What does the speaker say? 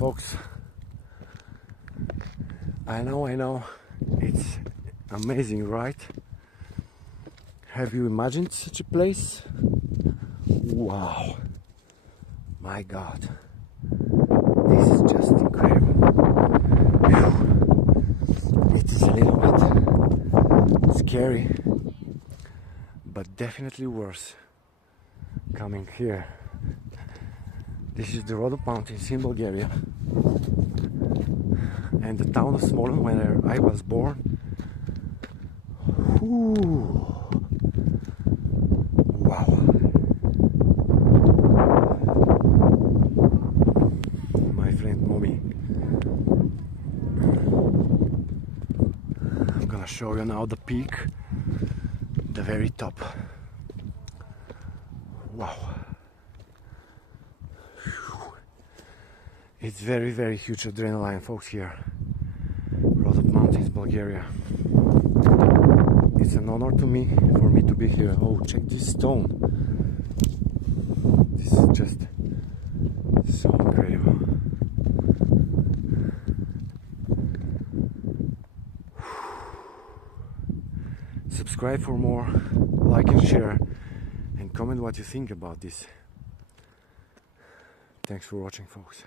folks. I know, it's amazing, right? Have you imagined such a place? Wow, my God, this is just incredible. It is a little bit scary, but definitely worth coming here. This is the Rhodope Mountains in Bulgaria, and the town of Smolyan, where I was born. Ooh. Wow. My friend Mommy. I'm gonna show you now the peak, the very top. Wow. It's very, very huge adrenaline, folks, here. Rhodope Mountains, Bulgaria. It's an honor for me to be here. Oh, check this stone. This is just so incredible. Subscribe for more, like and share, and comment what you think about this. Thanks for watching, folks.